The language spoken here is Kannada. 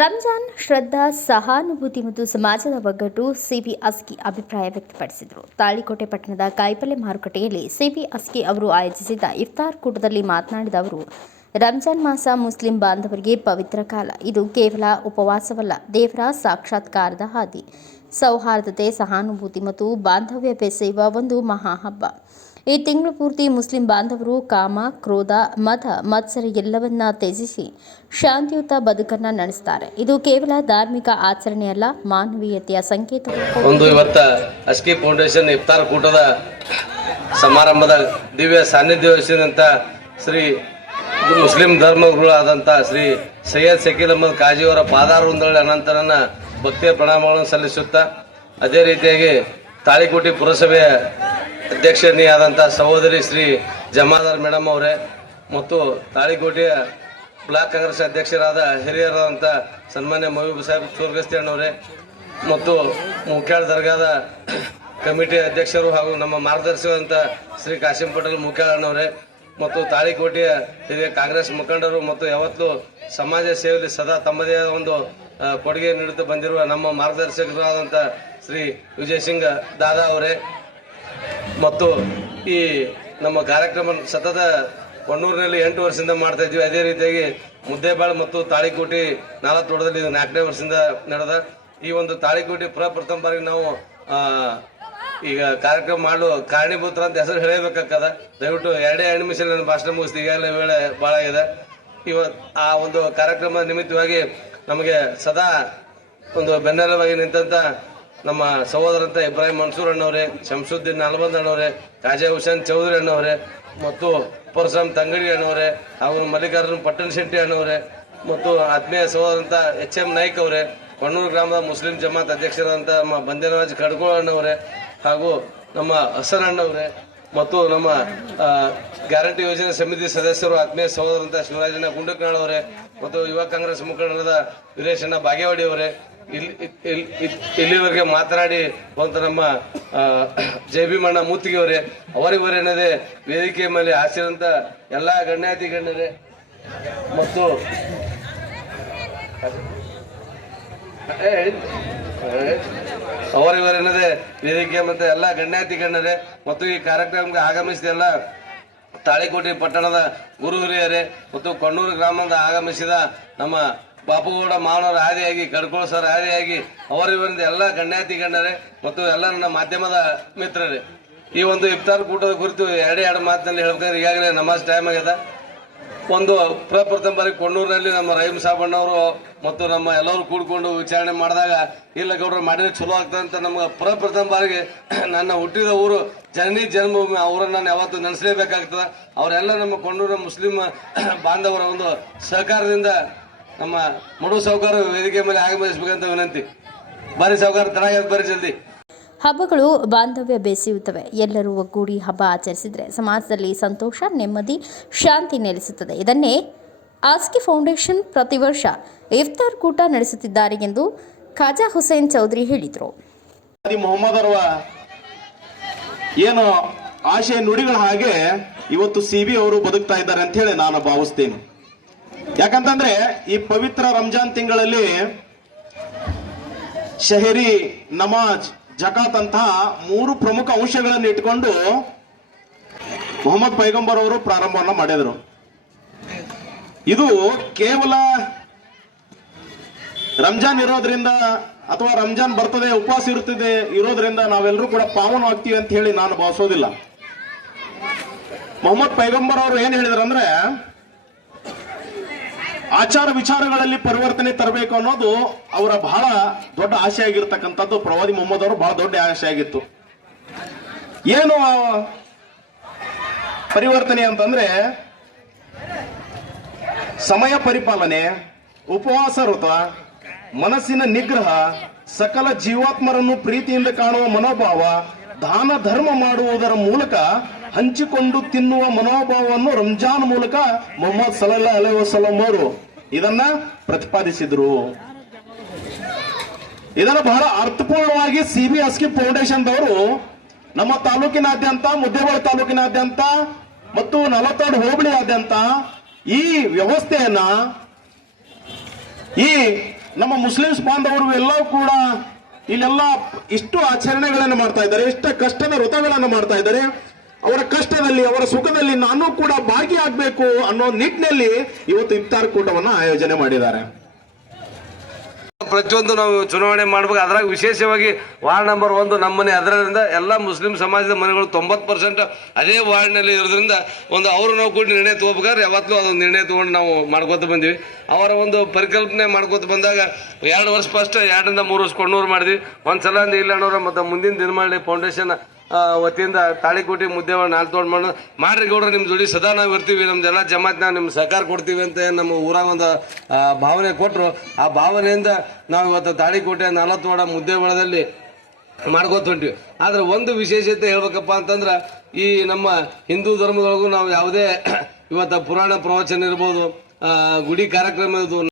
ರಂಜಾನ್ ಶ್ರದ್ಧಾ, ಸಹಾನುಭೂತಿ ಮತ್ತು ಸಮಾಜದ ಒಗ್ಗಟ್ಟು ಸಿಪಿ ಅಸ್ಕಿ ಅಭಿಪ್ರಾಯ ವ್ಯಕ್ತಪಡಿಸಿದರು. ತಾಳಿಕೋಟೆ ಪಟ್ಟಣದ ಕಾಯಿಪಲ್ಯ ಮಾರುಕಟ್ಟೆಯಲ್ಲಿ ಸಿಪಿ ಅಸ್ಕಿ ಅವರು ಆಯೋಜಿಸಿದ್ದ ಇಫ್ತಾರ್ ಕೂಟದಲ್ಲಿ ಮಾತನಾಡಿದ ಅವರು, ರಂಜಾನ್ ಮಾಸ ಮುಸ್ಲಿಂ ಬಾಂಧವರಿಗೆ ಪವಿತ್ರ ಕಾಲ. ಇದು ಕೇವಲ ಉಪವಾಸವಲ್ಲ, ದೇವರ ಸಾಕ್ಷಾತ್ಕಾರದ ಹಾದಿ. ಸೌಹಾರ್ದತೆ, ಸಹಾನುಭೂತಿ ಮತ್ತು ಬಾಂಧವ್ಯ ಬೆಸೆಯುವ ಒಂದು ಮಹಾ ಹಬ್ಬ. ಈ ತಿಂಗಳು ಪೂರ್ತಿ ಮುಸ್ಲಿಂ ಬಾಂಧವರು ಕಾಮ, ಕ್ರೋಧ, ಮತ, ಮತ್ಸರ ಎಲ್ಲವನ್ನ ತ್ಯಜಿಸಿ ಶಾಂತಿಯುತ ಬದುಕನ್ನು ನಡೆಸುತ್ತಾರೆ. ಇದು ಕೇವಲ ಧಾರ್ಮಿಕ ಆಚರಣೆಯಲ್ಲ, ಮಾನವೀಯತೆಯ ಸಂಕೇತ. ಇವತ್ತ ಅಸ್ಕಿ ಫೌಂಡೇಶನ್ ಇಫ್ತಾರ್ ಕೂಟದ ಸಮಾರಂಭದ ದಿವ್ಯ ಸಾನ್ನಿಧ್ಯ ವಹಿಸಿದಂತ ಶ್ರೀ ಮುಸ್ಲಿಂ ಧರ್ಮಗುರುಗಳಾದಂಥ ಶ್ರೀ ಸೈಯದ್ ಶಕೀಲ್ ಅಹಮದ್ ಕಾಜಿಯವರ ಪಾದಾರವಿಂದಗಳ ಅನಂತರನ ಭಕ್ತಿಯ ಪ್ರಣಾಮಗಳನ್ನು ಸಲ್ಲಿಸುತ್ತಾ, ಅದೇ ರೀತಿಯಾಗಿ ತಾಳಿಕೋಟೆ ಪುರಸಭೆಯ ಅಧ್ಯಕ್ಷರಾದಂಥ ಸಹೋದರಿ ಶ್ರೀ ಜಮಾದಾರ್ ಮೇಡಮ್ ಅವರೇ ಮತ್ತು ತಾಳಿಕೋಟೆಯ ಬ್ಲಾಕ್ ಕಾಂಗ್ರೆಸ್ ಅಧ್ಯಕ್ಷರಾದ ಹಿರಿಯರಾದಂಥ ಸನ್ಮಾನ್ಯ ಮಹಬೂಬ್ ಸಾಹೇಬ್ ಚೂರ್ಗಸ್ತಿ ಅಣ್ಣವರೇ ಮತ್ತು ಮುಖ್ಯಾಳ ದರ್ಗಾದ ಕಮಿಟಿ ಅಧ್ಯಕ್ಷರು ಹಾಗೂ ನಮ್ಮ ಮಾರ್ಗದರ್ಶಿಯಾದಂಥ ಶ್ರೀ ಕಾಸಿಂ ಪಟೇಲ್ ಮುಖ್ಯಾಳ ಅಣ್ಣವರೇ ಮತ್ತು ತಾಳಿಕೋಟೆಯ ಹಿರಿಯ ಕಾಂಗ್ರೆಸ್ ಮುಖಂಡರು ಮತ್ತು ಯಾವತ್ತೂ ಸಮಾಜ ಸೇವೆಯಲ್ಲಿ ಸದಾ ತಮ್ಮದೇ ಒಂದು ಕೊಡುಗೆ ನೀಡುತ್ತಾ ಬಂದಿರುವ ನಮ್ಮ ಮಾರ್ಗದರ್ಶಕರಾದಂಥ ಶ್ರೀ ವಿಜಯ್ ಸಿಂಗ್ ದಾದಾ ಅವರೇ ಮತ್ತು ಈ ನಮ್ಮ ಕಾರ್ಯಕ್ರಮ ಸತತ ಕೊಣ್ಣೂರಿನಲ್ಲಿ 8 ವರ್ಷದಿಂದ ಮಾಡ್ತಾ ಇದ್ವಿ. ಅದೇ ರೀತಿಯಾಗಿ ಮುದ್ದೇಬಾಳ್ ಮತ್ತು ತಾಳಿಕೋಟೆ ನಾಲತೋಟದಲ್ಲಿ 4ನೇ ವರ್ಷದಿಂದ ನಡೆದ ಈ ಒಂದು ತಾಳಿಕೋಟೆ ಪ್ರಥಮ ಬಾರಿಗೆ ನಾವು ಈಗ ಕಾರ್ಯಕ್ರಮ ಮಾಡಲು ಕಾರಣೀಭೂತರ ಅಂತ ಹೆಸರು ಹೇಳಬೇಕಾಗ್ತದ. ದಯವಿಟ್ಟು 2 ನಿಮಿಷ ನನ್ನ ಭಾಷಣ ಮುಗಿಸ್ತೀವಿ, ಈಗಾಗಲೇ ವೇಳೆ ಭಾಳ ಇದೆ. ಇವತ್ತು ಆ ಒಂದು ಕಾರ್ಯಕ್ರಮದ ನಿಮಿತ್ತವಾಗಿ ನಮಗೆ ಸದಾ ಒಂದು ಬೆನ್ನೆಲುಬಾಗಿ ನಿಂತಂತ ನಮ್ಮ ಸಹೋದರಂತ ಇಬ್ರಾಹಿಂ ಮನ್ಸೂರ್ ಅಣ್ಣವರೇ, ಶಂಸುದ್ದೀನ್ ನಾಲ್ಬಂದ್ ಅಣ್ಣವರೇ, ಖಾಜಾ ಹುಸೇನ್ ಚೌಧರಿ ಅಣ್ಣವರೇ ಮತ್ತು ಪರಶುರಾಮ್ ತಂಗಡಿ ಅಣ್ಣವರೇ ಹಾಗೂ ಮಲ್ಲಿಕಾರ್ಜುನ್ ಪಟ್ಟಣ ಶೆಟ್ಟಿ ಅಣ್ಣವರೇ ಮತ್ತು ಆತ್ಮೀಯ ಸಹೋದರಂತ HM ನಾಯ್ಕ್ ಅವರೇ, ಕೊಣ್ಣೂರು ಗ್ರಾಮದ ಮುಸ್ಲಿಂ ಜಮಾತ್ ಅಧ್ಯಕ್ಷರಾದಂಥ ನಮ್ಮ ಬಂದೇನವಾಜ್ ಕಡ್ಕೋಳ ಅಣ್ಣವರೇ ಹಾಗೂ ನಮ್ಮ ಹಸನ್ ಅಣ್ಣವರೇ ಮತ್ತು ನಮ್ಮ ಗ್ಯಾರಂಟಿ ಯೋಜನೆ ಸಮಿತಿ ಸದಸ್ಯರು ಆತ್ಮೀಯ ಸಹೋದರಂತ ಶಿವರಾಜಣ್ಣ ಗುಂಡಕನಾಳ್ ಅವರೇ ಮತ್ತು ಯುವ ಕಾಂಗ್ರೆಸ್ ಮುಖಂಡರಾದ ವೀರೇಶಣ್ಣ ಬಾಗೇವಾಡಿ ಅವರೇ ಇಲ್ಲಿವರೆಗೆ ಮಾತನಾಡಿ ಒಂದು ನಮ್ಮ ಜಯಭೀಮಣ್ಣ ಮೂತಿಗೆ ಅವರೇ ಅವರಿವರೇನದೇ ವೇದಿಕೆ ಮೇಲೆ ಹಾಸಿರಂತ ಎಲ್ಲಾ ಗಣ್ಯಾತಿ ಗಣ್ಯರೇ ಮತ್ತು ಅವರಿವರೇನದೇ ವೇದಿಕೆ ಮತ್ತು ಎಲ್ಲಾ ಗಣ್ಯಾತಿ ಗಣ್ಯರೇ ಮತ್ತು ಈ ಕಾರ್ಯಕ್ರಮಕ್ಕೆ ಆಗಮಿಸಿದ ಎಲ್ಲ ತಾಳಿಕೋಟೆ ಪಟ್ಟಣದ ಗುರು ಹಿರಿಯರೇ ಮತ್ತು ಕೊಣ್ಣೂರು ಗ್ರಾಮದ ಆಗಮಿಸಿದ ನಮ್ಮ ಬಾಪುಗೌಡ ಮಾವನವರ ಆದಿಯಾಗಿ ಕಡ್ಕೋಳ ಸರ್ ಆದಿಯಾಗಿ ಅವರಿವರಿಂದ ಎಲ್ಲ ಗಣ್ಯಾತಿ ಗಣ್ಯರೇ ಮತ್ತು ಎಲ್ಲ ನನ್ನ ಮಾಧ್ಯಮದ ಮಿತ್ರರೇ, ಈ ಒಂದು ಇಫ್ತಾರ್ ಕೂಟದ ಕುರಿತು ಎರಡು ಮಾತಿನಲ್ಲಿ ಹೇಳ್ಬೇಕಾದ್ರೆ ಈಗಾಗಲೇ ನಮಾಜ್ ಟೈಮ್ ಆಗ್ಯದ. ಒಂದು ಪ್ರಥಮ ಬಾರಿಗೆ ಕೊಣ್ಣೂರಿನಲ್ಲಿ ನಮ್ಮ ರಹೀಂ ಸಾಬಣ್ಣವರು ಮತ್ತು ನಮ್ಮ ಎಲ್ಲರೂ ಕೂಡ್ಕೊಂಡು ವಿಚಾರಣೆ ಮಾಡಿದಾಗ ಇಲ್ಲ ಗೌಡ್ರು ಮಾಡಿದ್ರೆ ಚಲೋ ಆಗ್ತದಂತ ನಮ್ಗೆ ಪ್ರಥಮ ಬಾರಿಗೆ ನನ್ನ ಹುಟ್ಟಿದ ಊರು ಜನನಿ ಜನ್ಮಭೂಮಿ ಅವರನ್ನು ನಾನು ಯಾವತ್ತೂ ನೆನೆಸಲೇಬೇಕಾಗ್ತದ. ಅವರೆಲ್ಲ ನಮ್ಮ ಕೊಣ್ಣೂರ ಮುಸ್ಲಿಂ ಬಾಂಧವರ ಒಂದು ಸಹಕಾರದಿಂದ ನಮ್ಮ ಮಡು ಸಾವುಕಾರ ವೇದಿಕೆ ಮೇಲೆ ಆಗಮಿಸಬೇಕಂತ ವಿನಂತಿ. ಬಾರಿ ಸಾವುಕಾರ ತಡಾಗ ಬರೀ ಜಲ್ದಿ. ಹಬ್ಬಗಳು ಬಾಂಧವ್ಯ ಬೆಸೆಯುತ್ತವೆ. ಎಲ್ಲರೂ ಒಗ್ಗೂಡಿ ಹಬ್ಬ ಆಚರಿಸಿದರೆ ಸಮಾಜದಲ್ಲಿ ಸಂತೋಷ, ನೆಮ್ಮದಿ, ಶಾಂತಿ ನೆಲೆಸುತ್ತದೆ. ಇದನ್ನೇ ಆಸ್ಕಿ ಫೌಂಡೇಶನ್ ಪ್ರತಿ ವರ್ಷ ಇಫ್ತಾರ್ ಕೂಟ ನಡೆಸುತ್ತಿದ್ದಾರೆ ಎಂದು ಖಾಜಾ ಹುಸೇನ್ ಚೌಧರಿ ಹೇಳಿದರು. ಮೊಹಮ್ಮದ್ ಅವರ ಏನು ಆಶಯ ನುಡಿಗಳ ಹಾಗೆ ಇವತ್ತು CB ಅವರು ಬದುಕ್ತಾ ಇದ್ದಾರೆ ಅಂತ ಹೇಳಿ ನಾನು ಭಾವಿಸ್ತೇನೆ. ಯಾಕಂತಂದ್ರೆ ಈ ಪವಿತ್ರ ರಂಜಾನ್ ತಿಂಗಳಲ್ಲಿ ಶಹರಿ, ನಮಾಜ್, ಜಕಾತ್ ಅಂತಹ 3 ಪ್ರಮುಖ ಅಂಶಗಳನ್ನು ಇಟ್ಕೊಂಡು ಮೊಹಮ್ಮದ್ ಪೈಗಂಬರ್ ಅವರು ಪ್ರಾರಂಭವನ್ನ ಮಾಡಿದರು. ಇದು ಕೇವಲ ರಂಜಾನ್ ಇರೋದ್ರಿಂದ ಅಥವಾ ರಂಜಾನ್ ಬರ್ತದೆ ಉಪವಾಸ ಇರೋದ್ರಿಂದ ನಾವೆಲ್ಲರೂ ಕೂಡ ಪಾವನವಾಗ್ತೀವಿ ಅಂತ ಹೇಳಿ ನಾನು ಭಾವಿಸೋದಿಲ್ಲ. ಮೊಹಮ್ಮದ್ ಪೈಗಂಬರ್ ಅವರು ಏನ್ ಹೇಳಿದ್ರು ಅಂದ್ರೆ ಆಚಾರ ವಿಚಾರಗಳಲ್ಲಿ ಪರಿವರ್ತನೆ ತರಬೇಕು ಅನ್ನೋದು ಅವರ ಬಹಳ ದೊಡ್ಡ ಆಸೆ ಆಗಿರ್ತಕ್ಕಂಥದ್ದು. ಪ್ರವಾದಿ ಮೊಹಮ್ಮದ್ ಅವರು ಬಹಳ ದೊಡ್ಡ ಆಸೆ ಆಗಿತ್ತು. ಏನು ಪರಿವರ್ತನೆ ಅಂತಂದ್ರೆ ಸಮಯ ಪರಿಪಾಲನೆ, ಉಪವಾಸ ವ್ರತ, ಮನಸ್ಸಿನ ನಿಗ್ರಹ, ಸಕಲ ಜೀವಾತ್ಮರನ್ನು ಪ್ರೀತಿಯಿಂದ ಕಾಣುವ ಮನೋಭಾವ, ದಾನ ಧರ್ಮ ಮಾಡುವುದರ ಮೂಲಕ ಹಂಚಿಕೊಂಡು ತಿನ್ನುವ ಮನೋಭಾವವನ್ನು ರಂಜಾನ್ ಮೂಲಕ ಮೊಹಮ್ಮದ್ ಸಲ್ಲಲ್ಲಾಹು ಅಲೈಹಿ ವಸಲ್ಲಂ ಅವರು ಇದನ್ನ ಪ್ರತಿಪಾದಿಸಿದ್ರು. ಇದನ್ನು ಬಹಳ ಅರ್ಥಪೂರ್ಣವಾಗಿ CB ಅಸ್ಕಿ ಫೌಂಡೇಶನ್ ದವರು ನಮ್ಮ ತಾಲೂಕಿನಾದ್ಯಂತ, ಮುದ್ದೇಬಿಹಾಳ ತಾಲೂಕಿನಾದ್ಯಂತ ಮತ್ತು ನಲತೋಡ್ ಹೋಬಳಿಯಾದ್ಯಂತ ಈ ವ್ಯವಸ್ಥೆಯನ್ನ, ಈ ನಮ್ಮ ಮುಸ್ಲಿಮ್ಸ್ ಬಾಂಧವರು ಎಲ್ಲವೂ ಕೂಡ ಇಲ್ಲೆಲ್ಲ ಇಷ್ಟು ಆಚರಣೆಗಳನ್ನು ಮಾಡ್ತಾ ಇದ್ದಾರೆ, ಇಷ್ಟ ಕಷ್ಟದ ವ್ರತಗಳನ್ನು ಮಾಡ್ತಾ ಇದ್ದಾರೆ. ಅವರ ಕಷ್ಟದಲ್ಲಿ ಅವರ ಸುಖದಲ್ಲಿ ನಾನು ಕೂಡ ಭಾಗಿಯಾಗಬೇಕು ಅನ್ನೋ ನಿಟ್ಟಿನಲ್ಲಿ ಇವತ್ತು ಇಫ್ತಾರ್ ಕೂಟವನ್ನು ಆಯೋಜನೆ ಮಾಡಿದ್ದಾರೆ. ಪ್ರತಿಯೊಂದು ನಾವು ಚುನಾವಣೆ ಮಾಡ್ಬೇಕು. ಅದ್ರಾಗ ವಿಶೇಷವಾಗಿ ವಾರ್ಡ್ ನಂಬರ್ 1 ನಮ್ಮನೆ, ಅದರಿಂದ ಎಲ್ಲ ಮುಸ್ಲಿಂ ಸಮಾಜದ ಮನೆಗಳು 90% ಅದೇ ವಾರ್ಡ್ನಲ್ಲಿ ಇರೋದ್ರಿಂದ ಒಂದು ಅವರು ನಾವು ಕೂಡ ನಿರ್ಣಯ ತಗೋಬೇಕಾದ್ರೆ ಯಾವತ್ತೂ ಅದೊಂದು ನಿರ್ಣಯ ತಗೊಂಡು ನಾವು ಮಾಡ್ಕೋತ ಬಂದಿವಿ. ಅವರ ಒಂದು ಪರಿಕಲ್ಪನೆ ಮಾಡ್ಕೋತ ಬಂದಾಗ 2 ವರ್ಷ ಫಸ್ಟ್ 2 ರಿಂದ 3 ವರ್ಷ ಕೊಣ್ಣೂರು ಮಾಡಿದ್ವಿ. ಒಂದ್ಸಲ ಅಂದ್ರೆ ಇಲ್ಲ ಅನ್ನೋರ ಮತ್ತು ಮುಂದಿನ ದಿನಮಾಡಿ ಫೌಂಡೇಶನ್ ವತಿಯಿಂದ ತಾಳಿಕೋಟಿ ಮುದ್ದೇವಾಳ 4 ತೋಡ್ ಮಾಡ್ರಿ ಗೌಡ್ರ, ನಿಮ್ಮ ಜೋಡಿ ಸದಾ ನಾವು ಇರ್ತೀವಿ, ನಮ್ದೆಲ್ಲ ಜಮಾತ್ನ ನಿಮ್ಗೆ ಸಹಕಾರ ಕೊಡ್ತೀವಿ ಅಂತ ನಮ್ಮ ಊರಾಗ ಒಂದು ಭಾವನೆ ಕೊಟ್ಟರು. ಆ ಭಾವನೆಯಿಂದ ನಾವು ಇವತ್ತು ತಾಳಿಕೋಟೆ 4 ತೋಡ ಮುದ್ದೇವಾಳದಲ್ಲಿ ಮಾಡ್ಕೋತ ಹೊಂಟಿವಿ. ಆದ್ರೆ ಒಂದು ವಿಶೇಷತೆ ಹೇಳ್ಬೇಕಪ್ಪ ಅಂತಂದ್ರೆ ಈ ನಮ್ಮ ಹಿಂದೂ ಧರ್ಮದೊಳಗೂ ನಾವು ಯಾವುದೇ ಇವತ್ತು ಪುರಾಣ ಪ್ರವಚನ ಇರ್ಬೋದು, ಗುಡಿ ಕಾರ್ಯಕ್ರಮ ಇರ್ಬೋದು,